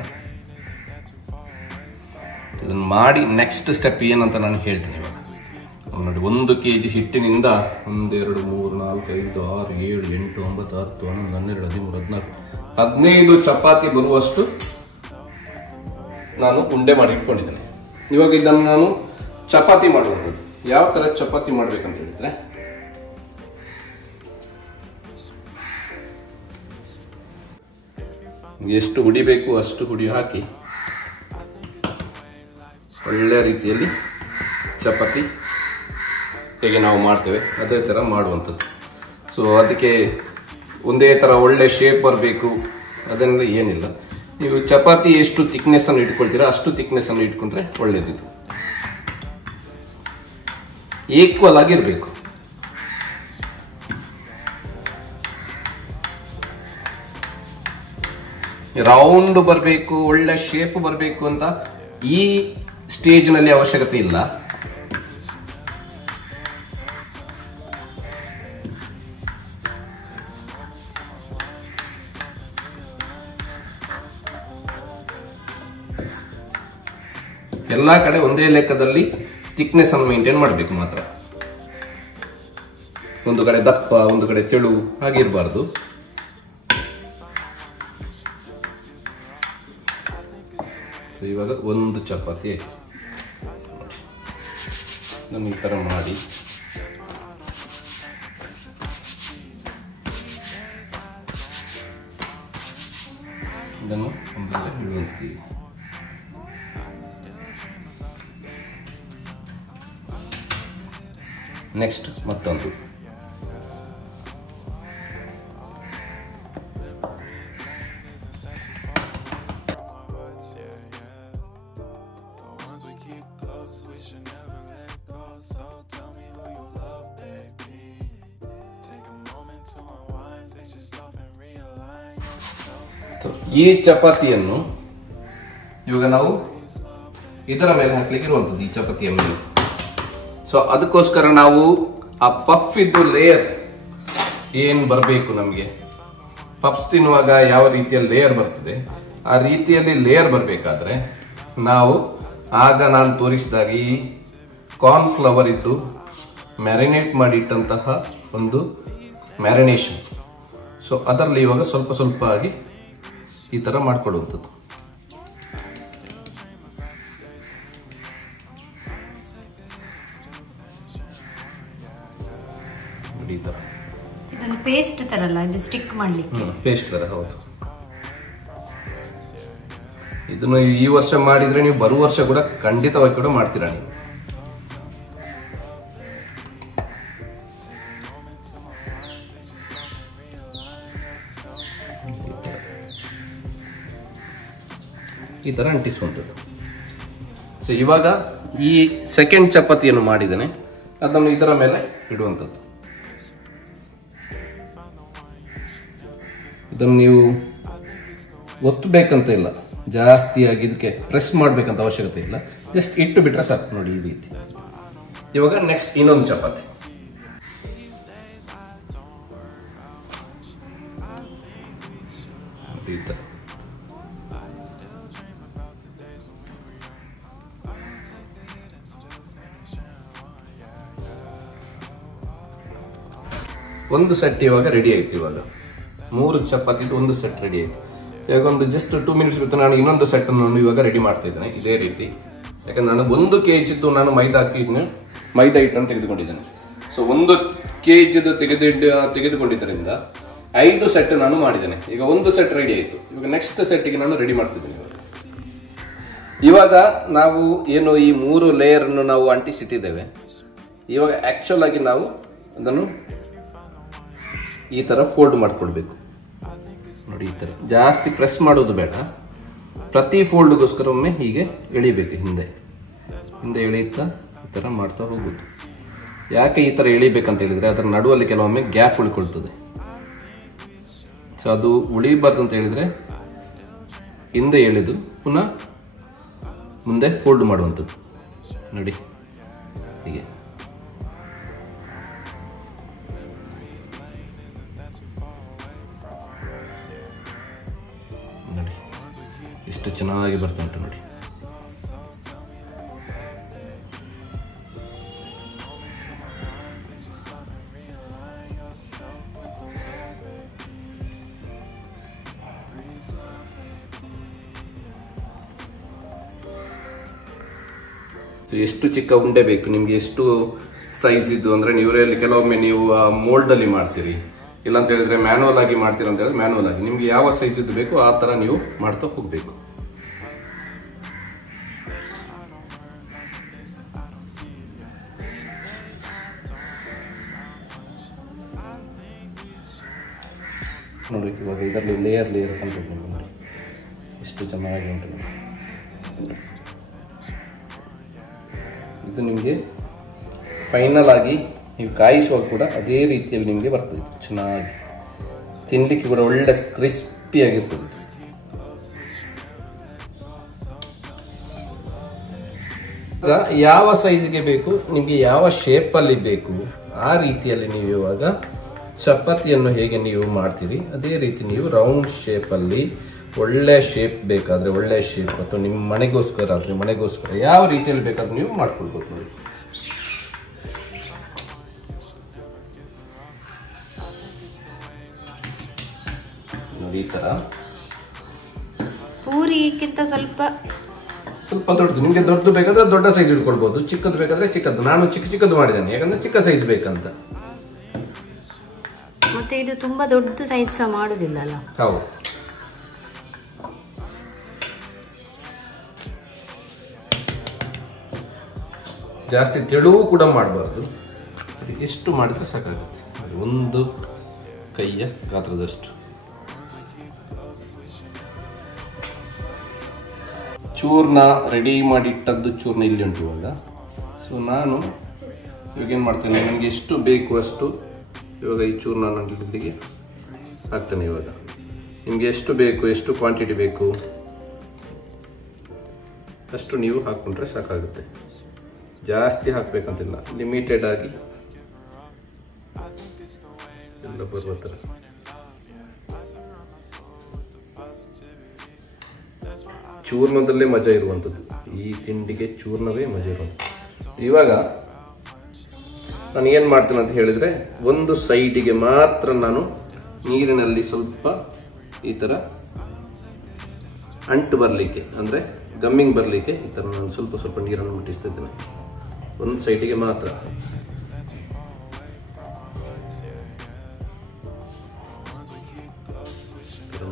ಇದನ್ನು ಮಾಡಿ ನೆಕ್ಸ್ಟ್ ಸ್ಟೆಪ್ ಏನಂತ ನಾನು ಹೇಳ್ತೀನಿ. ಇವಾಗ ನೋಡಿ, 1 kg ಹಿಟ್ಟಿನಿಂದ 1 2 3 4 5 6 7 8 9 10 11 12 13 14 15 ಚಪಾತಿ ಬರುವಷ್ಟು ನಾನು ಉಂಡೆ ಮಾಡಿ ಇಟ್ಕೊಂಡಿದ್ದೇನೆ. ಇವಾಗ ಇದನ್ನು ನಾನು ಚಪಾತಿ ಮಾಡುವಂಥದ್ದು. ಯಾವ ತರ ಚಪಾತಿ ಮಾಡ್ಬೇಕಂತ ಹೇಳಿದ್ರೆ, ಎಷ್ಟು ಹುಡಿ ಬೇಕು ಅಷ್ಟು ಹುಡಿ ಹಾಕಿ ಒಳ್ಳೆಯ ರೀತಿಯಲ್ಲಿ ಚಪಾತಿ ಹೇಗೆ ನಾವು ಮಾಡ್ತೇವೆ ಅದೇ ಥರ ಮಾಡುವಂಥದ್ದು. ಸೊ ಅದಕ್ಕೆ ಒಂದೇ ಥರ ಒಳ್ಳೆ ಶೇಪ್ ಬರಬೇಕು ಅದನ್ನೆಲ್ಲ ಏನಿಲ್ಲ. ನೀವು ಚಪಾತಿ ಎಷ್ಟು ಥಿಕ್ನೆಸ್ಸನ್ನು ಇಟ್ಕೊಳ್ತೀರಾ ಅಷ್ಟು ಥಿಕ್ನೆಸ್ಸನ್ನು ಇಟ್ಕೊಂಡ್ರೆ ಒಳ್ಳೆಯದಿದು. ಈಕ್ವಲ್ ಆಗಿರಬೇಕು. ರೌಂಡ್ ಬರಬೇಕು, ಒಳ್ಳೆ ಶೇಪ್ ಬರಬೇಕು ಅಂತ ಈ ಸ್ಟೇಜ್ನಲ್ಲಿ ಅವಶ್ಯಕತೆ ಇಲ್ಲ. ಎಲ್ಲ ಕಡೆ ಒಂದೇ ಲೆಕ್ಕದಲ್ಲಿ ಥಿಕ್ನೆಸ್ ಅನ್ನು ಮೇಂಟೈನ್ ಮಾಡಬೇಕು ಮಾತ್ರ. ಒಂದು ಕಡೆ ದಪ್ಪ, ಒಂದು ಕಡೆ ತೆಳು ಹಾಗಿರಬಾರ್ದು. ಇವಾಗ 1 ಚಪಾತಿ ಆಯ್ತು. ನಾನು ಈ ತರ ಮಾಡಿ ಇದನ್ನು ಇಡುವಂಥದ್ದು. ನೆಕ್ಸ್ಟ್ ಮತ್ತೊಂದು. ಈ ಚಪಾತಿಯನ್ನು ಇವಾಗ ನಾವು ಇದರ ಮೇಲೆ ಹಾಕ್ಲಿಕ್ಕೆ ಇರುವಂಥದ್ದು, ಈ ಚಪಾತಿಯ ಮೇಲೆ. ಸೊ ಅದಕ್ಕೋಸ್ಕರ ನಾವು ಆ ಪಫ್ ಇದ್ದು ಲೇಯರ್ ಏನು ಬರಬೇಕು, ನಮಗೆ ಪಫ್ಸ್ ತಿನ್ನುವಾಗ ಯಾವ ರೀತಿಯ ಲೇಯರ್ ಬರ್ತದೆ ಆ ರೀತಿಯಲ್ಲಿ ಲೇಯರ್ ಬರಬೇಕಾದ್ರೆ ನಾವು ಆಗ ನಾನು ತೋರಿಸಿದಾಗ ಈ ಕಾರ್ನ್ ಫ್ಲವರ್ ಇದ್ದು ಮ್ಯಾರಿನೇಟ್ ಮಾಡಿಟ್ಟಂತಹ ಒಂದು ಮ್ಯಾರಿನೇಷನ್. ಸೊ ಅದರಲ್ಲಿ ಇವಾಗ ಸ್ವಲ್ಪ ಸ್ವಲ್ಪ ಆಗಿ ಈ ಥರ ಮಾಡ್ಕೊಳ್ಳುವಂಥದ್ದು. ಈ ಥರ ಇದನ್ನು ಪೇಸ್ಟ್ ತರ ಅಲ್ಲ, ಇದು ಸ್ಟಿಕ್ ಮಾಡಲಿಕ್ಕೆ ಪೇಸ್ಟ್ ತರ. ಹೌದು, ಇದನ್ನು ಈ ವರ್ಷ ಮಾಡಿದ್ರೆ ನೀವು ಬರುವ ವರ್ಷ ಕೂಡ ಖಂಡಿತವಾಗಿ ಕೂಡ ಮಾಡ್ತೀರಾ ನೀವು. ಈ ತರ ಅಂಟಿಸುವಂಥದ್ದು. ಸೊ ಇವಾಗ ಈ ಸೆಕೆಂಡ್ ಚಪಾತಿಯನ್ನು ಮಾಡಿದ್ದೇನೆ, ಅದನ್ನು ಇದರ ಮೇಲೆ ಇಡುವಂಥದ್ದು. ಇದನ್ನು ನೀವು ಒತ್ತಬೇಕಂತ ಇಲ್ಲ, ಜಾಸ್ತಿಯಾಗಿ ಇದಕ್ಕೆ ಪ್ರೆಸ್ ಮಾಡಬೇಕಂತ ಅವಶ್ಯಕತೆ ಇಲ್ಲ, ಜಸ್ಟ್ ಇಟ್ಟು ಬಿಟ್ರೆ ಸಾಕು. ನೋಡಿ ಈ ರೀತಿ. ಇವಾಗ ನೆಕ್ಸ್ಟ್ ಇನ್ನೊಂದು ಚಪಾತಿ. ಈ ಥರ ಒಂದು ಸೆಟ್ ಇವಾಗ ರೆಡಿ ಆಯ್ತು. ಇವಾಗ 3 ಚಪಾತಿದು ಒಂದು ಸೆಟ್ ರೆಡಿ ಆಯ್ತು. ಇವಾಗ ಒಂದು ಜಸ್ಟ್ 2 ಮಿನಿಟ್ಸ್ ಬಿಟ್ಟು ನಾನು ಇನ್ನೊಂದು ಸೆಟ್ ಅನ್ನು ಇವಾಗ ರೆಡಿ ಮಾಡ್ತಾ ಇದ್ದೇನೆ ಇದೇ ರೀತಿ. ಯಾಕಂದ್ರೆ ನಾನು 1 kg ನಾನು ಮೈದಾ ಹಿಟ್ಟನ್ನು ತೆಗೆದುಕೊಂಡಿದ್ದೇನೆ. ಸೊ 1 kg ತೆಗೆದುಕೊಂಡಿದ್ದರಿಂದ 5 ಸೆಟ್ ನಾನು ಮಾಡಿದ್ದೇನೆ. ಈಗ ಒಂದು ಸೆಟ್ ರೆಡಿ ಆಯ್ತು. ಇವಾಗ ನೆಕ್ಸ್ಟ್ ಸೆಟ್ಗೆ ನಾನು ರೆಡಿ ಮಾಡ್ತಿದ್ದೇನೆ. ಇವಾಗ ನಾವು ಏನು ಈ 3 ಲೇಯರ್ ಅನ್ನು ನಾವು ಅಂಟಿಸಿಟ್ಟಿದ್ದೇವೆ, ಇವಾಗ ಆಕ್ಚುಲ್ ಆಗಿ ನಾವು ಅದನ್ನು ಈ ತರ ಫೋಲ್ಡ್ ಮಾಡ್ಕೊಳ್ಬೇಕು. ನೋಡಿ ಈ ತರ ಜಾಸ್ತಿ ಪ್ರೆಸ್ ಮಾಡೋದು ಬೇಡ. ಪ್ರತಿ ಫೋಲ್ಡ್ಗೋಸ್ಕರ ಒಮ್ಮೆ ಹೀಗೆ ಎಳಿಬೇಕು, ಹಿಂದೆ ಎಳೆಯುತ್ತಾ ಈ ತರ ಮಾಡ್ತಾ ಹೋಗುದು. ಯಾಕೆ ಈ ತರ ಎಳಿಬೇಕಂತ ಹೇಳಿದ್ರೆ ಅದರ ನಡುವಲ್ಲಿ ಕೆಲವೊಮ್ಮೆ ಗ್ಯಾಪ್ ಉಳ್ಕೊಳ್ತದೆ. ಸೊ ಅದು ಉಳಿಬಾರ್ದು ಅಂತ ಹೇಳಿದ್ರೆ ಹಿಂದೆ ಎಳೆದು ಪುನಃ ಮುಂದೆ ಫೋಲ್ಡ್ ಮಾಡುವಂಥದ್ದು. ನೋಡಿ ಹೀಗೆ. ನೋಡಿ ಎಷ್ಟು ಚೆನ್ನಾಗಿ ಬರ್ತಾ ಉಂಟು ನೋಡಿ. ಎಷ್ಟು ಚಿಕ್ಕ ಉಂಡೆ ಬೇಕು ನಿಮ್ಗೆ, ಎಷ್ಟು ಸೈಜ್ ಇದ್ದು ಅಂದ್ರೆ ನ್ಯೂರಿಯಲ್ಲಿ ಕೆಲವೊಮ್ಮೆ ನೀವು ಮೋಲ್ಡ್ ಅಲ್ಲಿ ಮಾಡ್ತೀರಿ, ಇಲ್ಲ ಅಂತ ಹೇಳಿದ್ರೆ ಮ್ಯಾನುವಲ್ ಆಗಿ ಮಾಡ್ತೀರಾ ಅಂತ ಹೇಳಿದ್ರೆ ಮ್ಯಾನುವಲ್ ಆಗಿ ನಿಮ್ಗೆ ಯಾವ ಸೈಜ್ ಇದ್ದು ಬೇಕು ಆ ತರ ನೀವು ಮಾಡ್ತಾ ಹೋಗ್ಬೇಕು. ನೋಡಿ ಇವಾಗ ಇದರಲ್ಲಿ ಲೇಯರ್ ಕಂಪ್ಲೀಟ್ ಮಾಡಿ ಎಷ್ಟು ಚೆನ್ನಾಗಿ ಉಂಟು. ಇದು ನಿಮಗೆ ಫೈನಲ್ ಆಗಿ ನೀವು ಕಾಯಿಸುವಾಗ ಕೂಡ ಅದೇ ರೀತಿಯಲ್ಲಿ ನಿಮಗೆ ಬರ್ತದೆ. ಚೆನ್ನಾಗಿ ತಿನ್ನಲಿಕ್ಕೆ ಕೂಡ ಒಳ್ಳೆ ಕ್ರಿಸ್ಪಿಯಾಗಿರ್ತದೆ. ಯಾವ ಸೈಜ್ಗೆ ಬೇಕು ನಿಮಗೆ, ಯಾವ ಶೇಪಲ್ಲಿ ಬೇಕು ಆ ರೀತಿಯಲ್ಲಿ ನೀವು ಇವಾಗ ಚಪಾತಿಯನ್ನು ಹೇಗೆ ನೀವು ಮಾಡ್ತೀರಿ ಅದೇ ರೀತಿ ನೀವು ರೌಂಡ್ ಶೇಪಲ್ಲಿ ಒಳ್ಳೆ ಶೇಪ್ ಬೇಕಾದರೆ ಒಳ್ಳೆ ಶೇಪ್, ಅಥವಾ ನಿಮ್ಮ ಮನೆಗೋಸ್ಕರ ಆದರೆ ಮನೆಗೋಸ್ಕರ ಯಾವ ರೀತಿಯಲ್ಲಿ ಬೇಕಾದ್ರೂ ನೀವು ಮಾಡ್ಕೊಳ್ಬೋದು. ನೋಡಿ ನೋಡಿ ಈ ಥರ ಪೂರಿಗಿಂತ ಸ್ವಲ್ಪ ದೊಡ್ಡದು. ನಿಮಗೆ ದೊಡ್ಡದು ಬೇಕಾದ್ರೆ ದೊಡ್ಡ ಸೈಜ್ ಇಟ್ಕೊಳ್ಬೋದು, ಚಿಕ್ಕದು ಬೇಕಾದ್ರೆ ಚಿಕ್ಕದು. ನಾನು ಚಿಕ್ಕದು ಮಾಡಿದ್ದೇನೆ ಯಾಕಂದ್ರೆ ಚಿಕ್ಕ ಸೈಜ್ ಬೇಕಂತ. ಮತ್ತೆ ಇದು ತುಂಬಾ ದೊಡ್ಡ ಸೈಜ್ ಸಹ ಮಾಡುದಿಲ್ಲ ಅಲ್ಲ. ಹೌದು. ಜಾಸ್ತಿ ತೆಳುವು ಕೂಡ ಮಾಡಬಾರ್ದು, ಎಷ್ಟು ಮಾಡಿದ್ರೆ ಸಾಕಾಗುತ್ತೆ. ಒಂದು ಕೈಯ ಗಾತ್ರದಷ್ಟು. ಚೂರ್ನ ರೆಡಿ ಮಾಡಿಟ್ಟದ್ದು ಚೂರ್ನ ಇಲ್ಲಿ ಉಂಟು ಇವಾಗ. ಸೊ ನಾನು ಇವಾಗ ಏನು ಮಾಡ್ತೇನೆ, ನನಗೆ ಎಷ್ಟು ಬೇಕು ಅಷ್ಟು ಇವಾಗ ಈ ಚೂರ್ನ ನಾನು ಇಲ್ಲಿಗೆ ಹಾಕ್ತೇನೆ. ಇವಾಗ ನಿಮಗೆ ಎಷ್ಟು ಬೇಕು, ಎಷ್ಟು ಕ್ವಾಂಟಿಟಿ ಬೇಕು ಅಷ್ಟು ನೀವು ಹಾಕ್ಕೊಂಡ್ರೆ ಸಾಕಾಗುತ್ತೆ. ಜಾಸ್ತಿ ಹಾಕಬೇಕಂತಿಲ್ಲ, ಲಿಮಿಟೆಡ್ ಆಗಿ ಎಲ್ಲ ಬರುವ ಥರ. ಚೂರ್ಣದಲ್ಲೇ ಮಜಾ ಇರುವಂಥದ್ದು, ಈ ತಿಂಡಿಗೆ ಚೂರ್ಣವೇ ಮಜಾ ಇರುವಂಥದ್ದು. ಇವಾಗ ನಾನು ಏನು ಮಾಡ್ತೇನೆ ಅಂತ ಹೇಳಿದರೆ, ಒಂದು ಸೈಡಿಗೆ ಮಾತ್ರ ನಾನು ನೀರಿನಲ್ಲಿ ಸ್ವಲ್ಪ ಈ ಥರ ಅಂಟು ಬರಲಿಕ್ಕೆ, ಅಂದರೆ ಗಮ್ಮಿಂಗ್ ಬರಲಿಕ್ಕೆ ಈ ಥರ ನಾನು ಸ್ವಲ್ಪ ಸ್ವಲ್ಪ ನೀರನ್ನು ಮುಟ್ಟಿಸ್ತಿದ್ದೇನೆ, ಒಂದು ಸೈಡಿಗೆ ಮಾತ್ರ.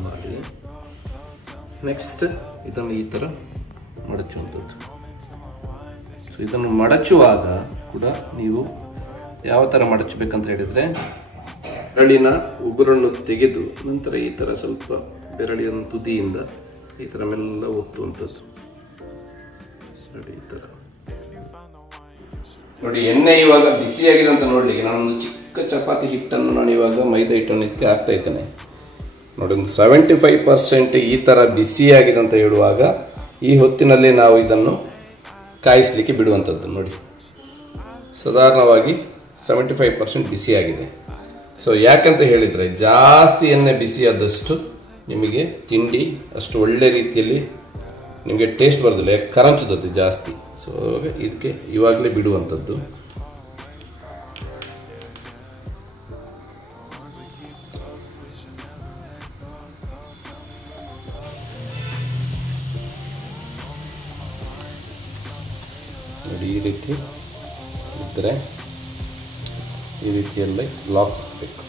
ಮಾಡಿ ನೆಕ್ಸ್ಟ್ ಇದನ್ನು ಈ ಥರ ಮಡಚುವಂಥದ್ದು. ಸೊ ಇದನ್ನು ಮಡಚುವಾಗ ಕೂಡ ನೀವು ಯಾವ ಥರ ಮಡಚಬೇಕಂತ ಹೇಳಿದರೆ, ಬೆರಳಿನ ಉಗುರನ್ನು ತೆಗೆದು ನಂತರ ಈ ಥರ ಸ್ವಲ್ಪ ಬೆರಳಿನ ತುದಿಯಿಂದ ಈ ಥರ ಮೆಲ್ಲ ಒತ್ತುವಂಥದ್ದು. ಈ ಥರ ನೋಡಿ. ಎಣ್ಣೆ ಇವಾಗ ಬಿಸಿಯಾಗಿದೆ ಅಂತ ನೋಡಲಿಕ್ಕೆ ನಾನೊಂದು ಚಿಕ್ಕ ಚಪಾತಿ ಹಿಟ್ಟನ್ನು ನಾನು ಇವಾಗ ಮೈದಾ ಹಿಟ್ಟನ್ನು ಇದಕ್ಕೆ ಹಾಕ್ತಾ ಇದ್ದೇನೆ. ನೋಡಿ, ಒಂದು 75% ಈ ಥರ ಬಿಸಿಯಾಗಿದೆ ಅಂತ ಹೇಳುವಾಗ ಈ ಹೊತ್ತಿನಲ್ಲಿ ನಾವು ಇದನ್ನು ಕಾಯಿಸಲಿಕ್ಕೆ ಬಿಡುವಂಥದ್ದು. ನೋಡಿ, ಸಾಧಾರಣವಾಗಿ 75% ಬಿಸಿಯಾಗಿದೆ. ಸೊ ಯಾಕಂತ ಹೇಳಿದರೆ, ಜಾಸ್ತಿ ಎಣ್ಣೆ ಬಿಸಿಯಾದಷ್ಟು ನಿಮಗೆ ತಿಂಡಿ ಅಷ್ಟು ಒಳ್ಳೆ ರೀತಿಯಲ್ಲಿ ನಿಮಗೆ ಟೇಸ್ಟ್ ಬರೋದಿಲ್ಲ, ಯಾಕೆ ಕರಂಚುತ್ತದೆ ಜಾಸ್ತಿ. ಸೊ ಇದಕ್ಕೆ ಇವಾಗಲೇ ಬಿಡುವಂಥದ್ದು. ನೋಡಿ, ಈ ರೀತಿ ಇದ್ದರೆ ಈ ರೀತಿಯಲ್ಲೇ ಲಾಕ್ ಮಾಡಬೇಕು.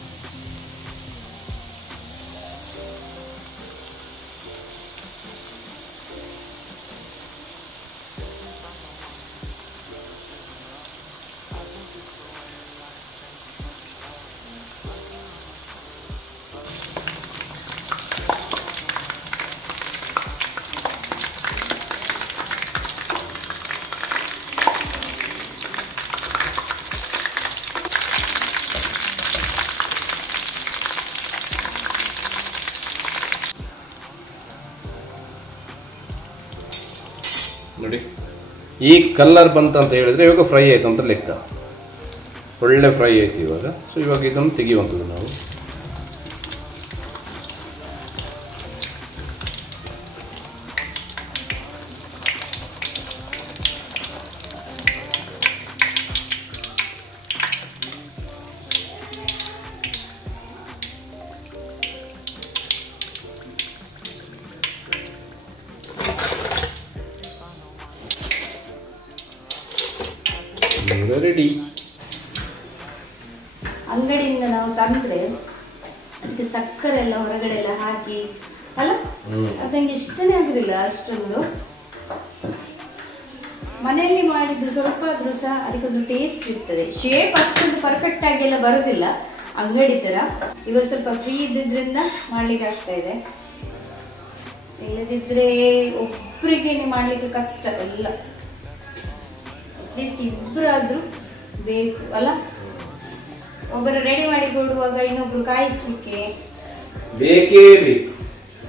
ನೋಡಿ, ಈ ಕಲರ್ ಬಂತಂತ ಹೇಳಿದರೆ ಇವಾಗ ಫ್ರೈ ಆಯಿತು ಅಂತ ಲೆಕ್ಕ. ಒಳ್ಳೆ ಫ್ರೈ ಆಯಿತು ಇವಾಗ. ಸೊ ಇವಾಗ ಇದನ್ನು ತೆಗೆಯುವಂಥದ್ದು ನಾವು. ರೆಡಿ. ಅಂಗಡಿಯಿಂದ ನಾವು ತಂದ್ರೆ ಅದಕ್ಕೆ ಸಕ್ಕರೆ ಎಲ್ಲ ಹೊರಗಡೆ ಎಲ್ಲ ಹಾಕಿ ಅಲ್ಲ, ಅದು ನಂಗೆ ಇಷ್ಟನೇ ಆಗುದಿಲ್ಲ ಅಷ್ಟೊಂದು. ಮನೆಯಲ್ಲಿ ಮಾಡಿದ್ದು ಸ್ವಲ್ಪ ಆದ್ರೂ ಸಹ ಅದಕ್ಕೊಂದು ಟೇಸ್ಟ್ ಇರ್ತದೆ. ಶೇಪ್ ಅಷ್ಟೊಂದು ಪರ್ಫೆಕ್ಟ್ ಆಗಿ ಎಲ್ಲ ಬರೋದಿಲ್ಲ ಅಂಗಡಿ ತರ. ಇವಾಗ ಸ್ವಲ್ಪ ಫ್ರೀ ಇದ್ದಿದ್ರಿಂದ ಮಾಡ್ಲಿಕ್ಕೆ ಆಗ್ತಾ ಇದೆ, ಇಲ್ಲದಿದ್ರೆ ಒಬ್ಬರಿಗೆ ಮಾಡ್ಲಿಕ್ಕೆ ಕಷ್ಟ ಎಲ್ಲ. ಅಟ್ಲೀಸ್ಟ್ ಇಬ್ಬರಾದ್ರೂ ಬೇಕು ಅಲ್ಲ, ಒಬ್ಬರು ರೆಡಿ ಮಾಡಿ ಕೊಡುವಾಗ ಇನ್ನೊಬ್ರು ಕಾಯಿಸ್ಲಿಕ್ಕೆ ಬೇಕೇ ಬೇಕು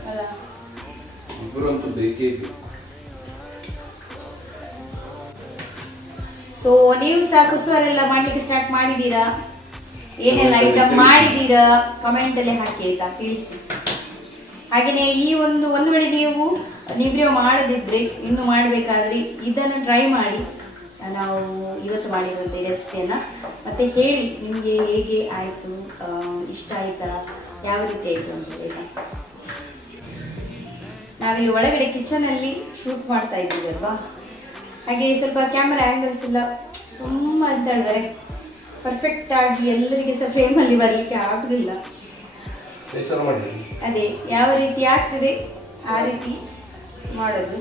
ಅಲ್ಲ, ಇಬ್ಬರಂತೂ ಬೇಕೇ ಬೇಕು. ಸೊ ನೀವು ಸಹ ಕುಸುವರೆಲ್ಲ ಮಾಡ್ಲಿಕ್ಕೆ ಸ್ಟಾರ್ಟ್ ಮಾಡಿದೀರಾ? ಏನೆಲ್ಲ ಐಟಮ್ ಮಾಡಿದೀರಾ ಕಮೆಂಟ್ ಅಲ್ಲಿ ಹಾಕಿ ಆಯ್ತಾ, ತಿಳಿಸಿ. ಹಾಗೇನೆ ಈ ಒಂದು ವೇಳೆ ನೀವು ನಿಬ್ರಿಯೋ ಮಾಡದಿದ್ರೆ ಇನ್ನು ಮಾಡ್ಬೇಕಾದ್ರೆ ಇದನ್ನು ಟ್ರೈ ಮಾಡಿ. ನಾವು ಇವತ್ತು ಮಾಡಿರುವಂಥ ರೆಸಿಪಿಯನ್ನ ಮತ್ತೆ ಹೇಳಿ ನಿಮಗೆ ಹೇಗೆ ಆಯ್ತು, ಇಷ್ಟ ಆಯ್ತಾ, ಯಾವ ರೀತಿ ಆಯ್ತು ಅಂತ ಹೇಳಿ. ನಾವಿಲ್ಲಿ ಒಳಗಡೆ ಕಿಚನ್ ಅಲ್ಲಿ ಶೂಟ್ ಮಾಡ್ತಾ ಇದ್ದೀವಿ ಅಲ್ವಾ, ಹಾಗೆ ಸ್ವಲ್ಪ ಕ್ಯಾಮೆರಾ ಆಂಗಲ್ಸ್ ಎಲ್ಲ ತುಂಬಾ ಅಂತ ಹೇಳಿದ್ರೆ ಪರ್ಫೆಕ್ಟ್ ಆಗಿ ಎಲ್ಲರಿಗೆ ಸಹ ಫ್ರೇಮ್ ಅಲ್ಲಿ ಬರ್ಲಿಕ್ಕೆ ಆಗುದಿಲ್ಲ. ಅದೇ ಯಾವ ರೀತಿ ಆಗ್ತದೆ ಆ ರೀತಿ ಮಾಡೋದು.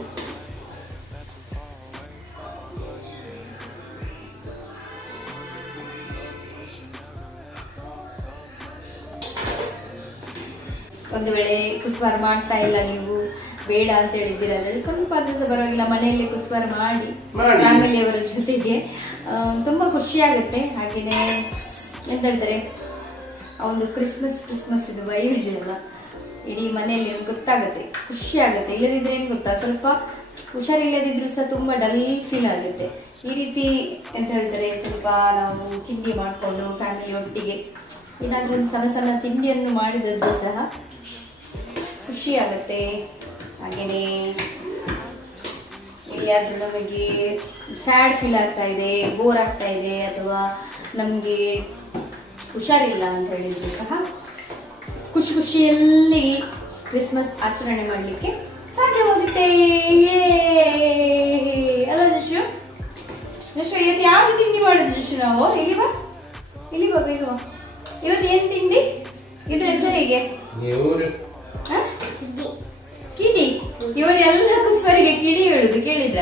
ಒಂದು ವೇಳೆ ಕುಸ್ವಾರ ಮಾಡ್ತಾ ಇಲ್ಲ ನೀವು, ಬೇಡ ಅಂತ ಹೇಳಿದ್ದೀರಾ ಅಂದ್ರೆ ಸ್ವಲ್ಪ ದಿವಸ ಪರವಾಗಿಲ್ಲ, ಮನೆಯಲ್ಲೇ ಕುಸ್ವಾರ ಮಾಡಿ ಫ್ಯಾಮಿಲಿಯವರ ಜೊತೆಗೆ ತುಂಬಾ ಖುಷಿ ಆಗುತ್ತೆ. ಹಾಗೇನೆ ಎಂತ ಹೇಳ್ತಾರೆ, ಆ ಒಂದು ಕ್ರಿಸ್ಮಸ್ ಇದು ವೈವ್ ಇದೆಯಲ್ಲ ಇಡೀ ಮನೆಯಲ್ಲಿ ಗೊತ್ತಾಗುತ್ತೆ, ಖುಷಿ ಆಗುತ್ತೆ. ಇಲ್ಲದಿದ್ರೆ ಏನ್ ಗೊತ್ತಾ, ಸ್ವಲ್ಪ ಹುಷಾರಿಲ್ಲದಿದ್ರು ಸಹ ತುಂಬಾ ಡಲ್ ಫೀಲ್ ಆಗುತ್ತೆ. ಈ ರೀತಿ ಎಂತ ಹೇಳ್ತಾರೆ, ಸ್ವಲ್ಪ ನಾವು ತಿಂಡಿ ಮಾಡ್ಕೊಂಡು ಫ್ಯಾಮಿಲಿ ಒಟ್ಟಿಗೆ ಏನಾದ್ರೂ ಒಂದು ಸಣ್ಣ ಸಣ್ಣ ತಿಂಡಿಯನ್ನು ಮಾಡಿದ್ರೆ ಸಹ ಖುಷಿ ಆಗುತ್ತೆ. ಹಾಗೇನೆ ಎಲ್ಲಿಯಾದ್ರೂ ನಮಗೆ ಸ್ಯಾಡ್ ಫೀಲ್ ಆಗ್ತಾ ಇದೆ, ಬೋರ್ ಆಗ್ತಾ ಇದೆ, ಅಥವಾ ನಮಗೆ ಹುಷಾರಿಲ್ಲ ಅಂತ ಹೇಳಿದ್ರು ಸಹ ಖುಷಿ ಖುಷಿಯಲ್ಲಿ ಕ್ರಿಸ್ಮಸ್ ಆಚರಣೆ ಮಾಡಲಿಕ್ಕೆ ಸಾಧ್ಯವಾಗುತ್ತೆ. ಅಲ್ಲ ಜಶು? ಜಶು ಇವತ್ತು ಯಾವ್ದು ತಿಂಡಿ ಮಾಡೋದು ಜಶು? ನಾವು ಇಲ್ಲಿಗೆ ಬಾ ಬೇಗ ಬಾ. ಇವತ್ತು ಏನ್ ತಿಂಡಿ? ಇದ್ರ ಹೆಸರಿಗೆ ಕಿಡಿ. ಇವರೆಲ್ಲ ಕುಸ್ವರಿಗೆ ಕಿಡಿ ಹೇಳುದು ಕೇಳಿದ್ರ?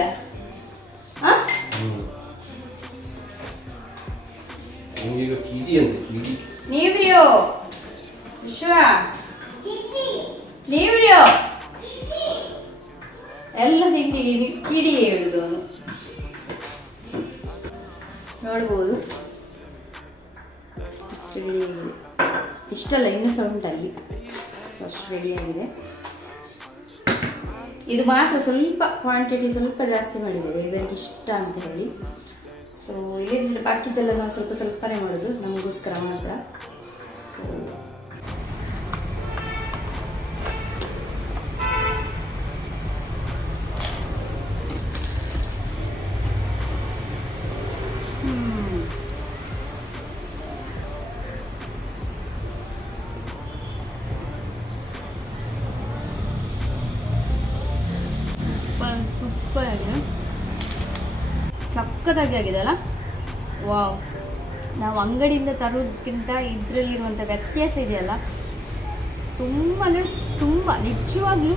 ನೀವ್ರಿಯೋ ವಿಶ್ವ ನೀವ್ರಿಯೋ ಎಲ್ಲ ತಿಂಡಿ ಕಿಡಿ ಹೇಳುದು ಅವನು. ನೋಡ್ಬೋದು ಇಷ್ಟಲ್ಲ, ಇನ್ನೂ ಸಹ ಉಂಟಲ್ಲಿ. ಸೊ ಅಷ್ಟು ರೆಡಿಯಾಗಿದೆ. ಇದು ಮಾತ್ರ ಸ್ವಲ್ಪ ಕ್ವಾಂಟಿಟಿ ಸ್ವಲ್ಪ ಜಾಸ್ತಿ ಮಾಡಿದ್ದೇವೆ ಇದಕ್ಕೆ ಇಷ್ಟ ಅಂತ ಹೇಳಿ. ಸೊ ಇದರಿಂದ ಬಾಕಿದೆಲ್ಲ ನಾವು ಸ್ವಲ್ಪ ಸ್ವಲ್ಪನೇ ಮಾಡೋದು ನಮಗೋಸ್ಕರ ಮಾತ್ರ. ಸೂಪರ್ ಆಗಿದೆ, ಸಕ್ಕತ್ತಾಗಿ ಆಗಿದೆ ಅಲ್ಲ. ವಾವ್, ನಾವು ಅಂಗಡಿಯಿಂದ ತರೋದಕ್ಕಿಂತ ಇದರಲ್ಲಿರುವಂಥ ವ್ಯತ್ಯಾಸ ಇದೆಯಲ್ಲ, ತುಂಬ ಅಂದರೆ ತುಂಬ ನಿಜವಾಗ್ಲೂ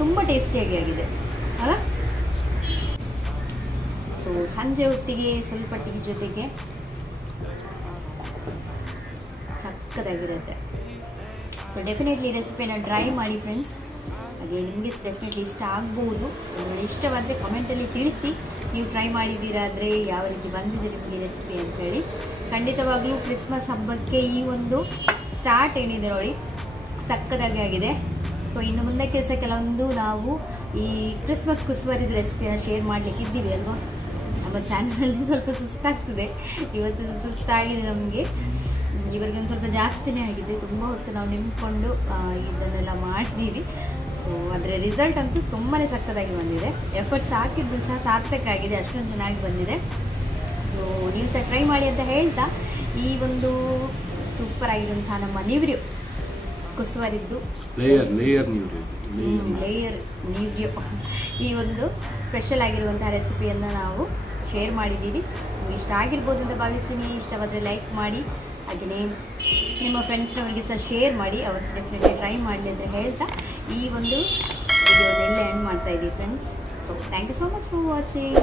ತುಂಬ ಟೇಸ್ಟಿಯಾಗಿ ಆಗಿದೆ ಅಲ್ಲ. ಸೊ ಸಂಜೆ ಹೊತ್ತಿಗೆ ಸ್ವಲ್ಪ ಟೀ ಜೊತೆಗೆ ಸಕ್ಕತ್ತಾಗಿರುತ್ತೆ. ಸೊ ಡೆಫಿನೆಟ್ಲಿ ರೆಸಿಪಿನ ಟ್ರೈ ಮಾಡಿ ಫ್ರೆಂಡ್ಸ್. ಹಾಗೆ ನಿಮಗೆ ಡೆಫಿನೆಟ್ಲಿ ಇಷ್ಟ ಆಗ್ಬೋದು. ಇಷ್ಟವಾದರೆ ಕಮೆಂಟಲ್ಲಿ ತಿಳಿಸಿ ನೀವು ಟ್ರೈ ಮಾಡಿದ್ದೀರಾದರೆ ಯಾವ ರೀತಿ ಬಂದಿದೆ ನಿಮಗೆ ರೆಸಿಪಿ ಅಂತೇಳಿ. ಖಂಡಿತವಾಗ್ಲೂ ಕ್ರಿಸ್ಮಸ್ ಹಬ್ಬಕ್ಕೆ ಈ ಒಂದು ಸ್ಟಾರ್ಟ್ ಏನಿದೆ ನೋಡಿ ಸಕ್ಕತ್ತಾಗಿ ಆಗಿದೆ. ಸೊ ಇನ್ನು ಮುಂದಕ್ಕೆ ಸಹ ಕೆಲವೊಂದು ನಾವು ಈ ಕ್ರಿಸ್ಮಸ್ ಕುಸುವರಿದ ರೆಸಿಪಿಯನ್ನು ಶೇರ್ ಮಾಡಲಿಕ್ಕೆ ಇದ್ದೀವಿ ಅಲ್ವಾ. ನಮ್ಮ ಚಾನಲಲ್ಲಿ ಸ್ವಲ್ಪ ಸುಸ್ತಾಗ್ತದೆ, ಇವತ್ತು ಸುಸ್ತಾಗಿದೆ ನಮಗೆ. ಇವರಿಗೆ ಒಂದು ಸ್ವಲ್ಪ ಜಾಸ್ತಿನೇ ಆಗಿದೆ. ತುಂಬ ಹೊತ್ತು ನಾವು ನಿಂತ್ಕೊಂಡು ಇದನ್ನೆಲ್ಲ ಮಾಡಿದ್ದೀವಿ. ಅದರ ರಿಸಲ್ಟ್ ಅಂತೂ ತುಂಬಾ ಸಕ್ಕತ್ತಾಗಿ ಬಂದಿದೆ. ಎಫರ್ಟ್ಸ್ ಹಾಕಿದ್ರು ಸಹ ಸಾರ್ಥಕ ಆಗಿದೆ, ಅಷ್ಟೊಂದು ಚೆನ್ನಾಗಿ ಬಂದಿದೆ. ಸೊ ನೀವು ಸಹ ಟ್ರೈ ಮಾಡಿ ಅಂತ ಹೇಳ್ತಾ ಈ ಒಂದು ಸೂಪರ್ ಆಗಿರುವಂತಹ ನಮ್ಮ ನೀವ್ರಿಯೋ ಕುಸುವರಿದ್ದು ಲೇಯರ್ ನೀವ್ರಿಯೋ ಈ ಒಂದು ಸ್ಪೆಷಲ್ ಆಗಿರುವಂತಹ ರೆಸಿಪಿಯನ್ನು ನಾವು ಶೇರ್ ಮಾಡಿದ್ದೀವಿ. ಇಷ್ಟ ಆಗಿರ್ಬೋದು ಅಂತ ಭಾವಿಸ್ತೀನಿ. ಇಷ್ಟವಾದರೆ ಲೈಕ್ ಮಾಡಿ, ಹಾಗೆಯೇ ನಿಮ್ಮ ಫ್ರೆಂಡ್ಸ್ನವರಿಗೆ ಸಹ ಶೇರ್ ಮಾಡಿ, ಅವರು ಸಹ ಡೆಫಿನೆಟ್ಲಿ ಟ್ರೈ ಮಾಡಲಿ ಅಂತ ಹೇಳ್ತಾ ಈ ಒಂದು ವಿಡಿಯೋನೆಲ್ಲ ಎಂಡ್ ಮಾಡ್ತಾ ಇದ್ದೀವಿ friends. So thank you so much for watching.